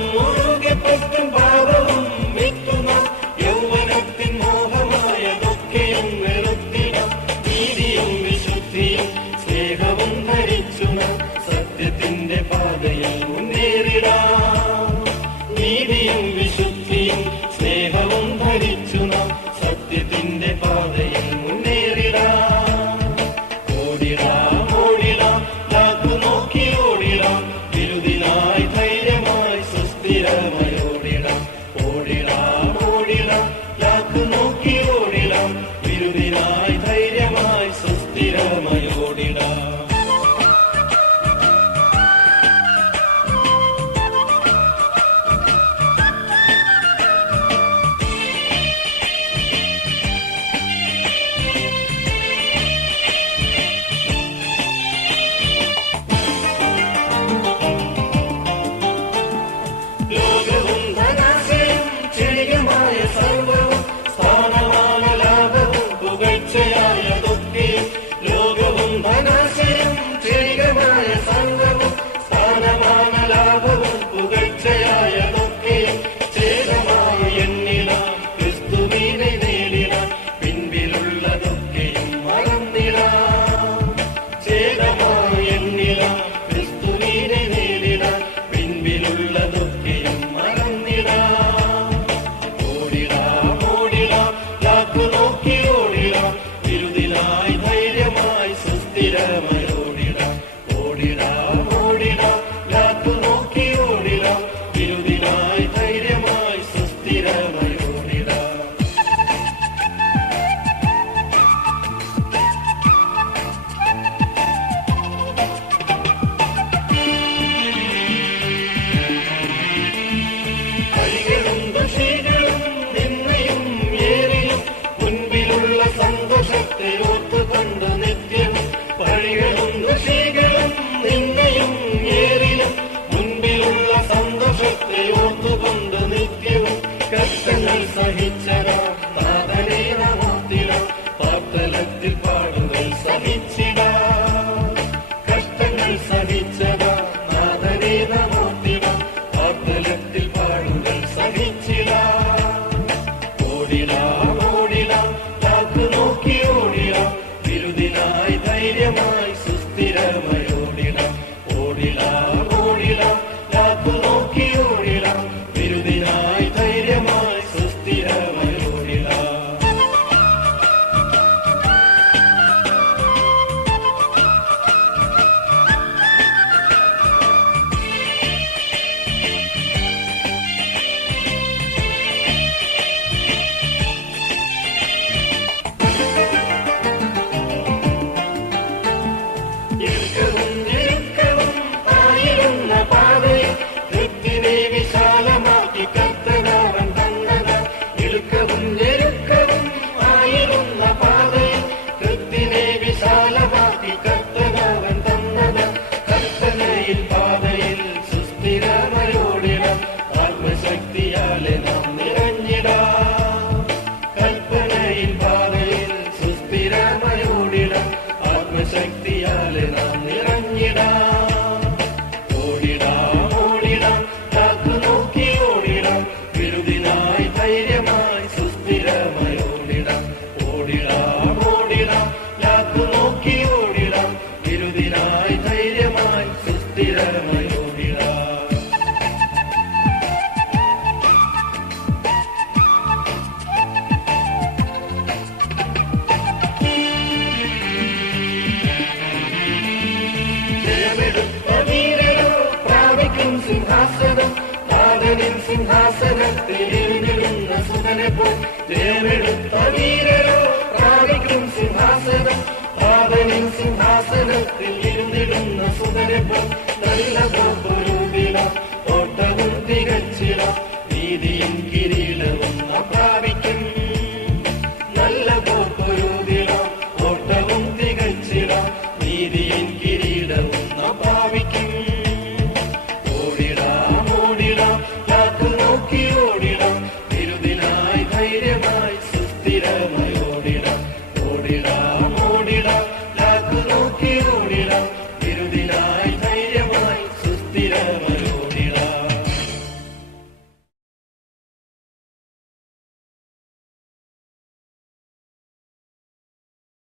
Oh. സുസ്ഥിരമായി ഓടിടാം ഓടിടാം. ശരണമെടുത്ത പ്രാപിക്കും സിംഹാസനം Katalin സിംഹാസനത്തിലിരുന്നിരുന്ന സുതനെ പോ ജയമെടുത്ത വീരനും പ്രാപിക്കും സിംഹാസനം കാതലിൻ സിംഹാസനത്തിൽ ഇരുന്നിരുന്ന സുതനെ പോ നല്ല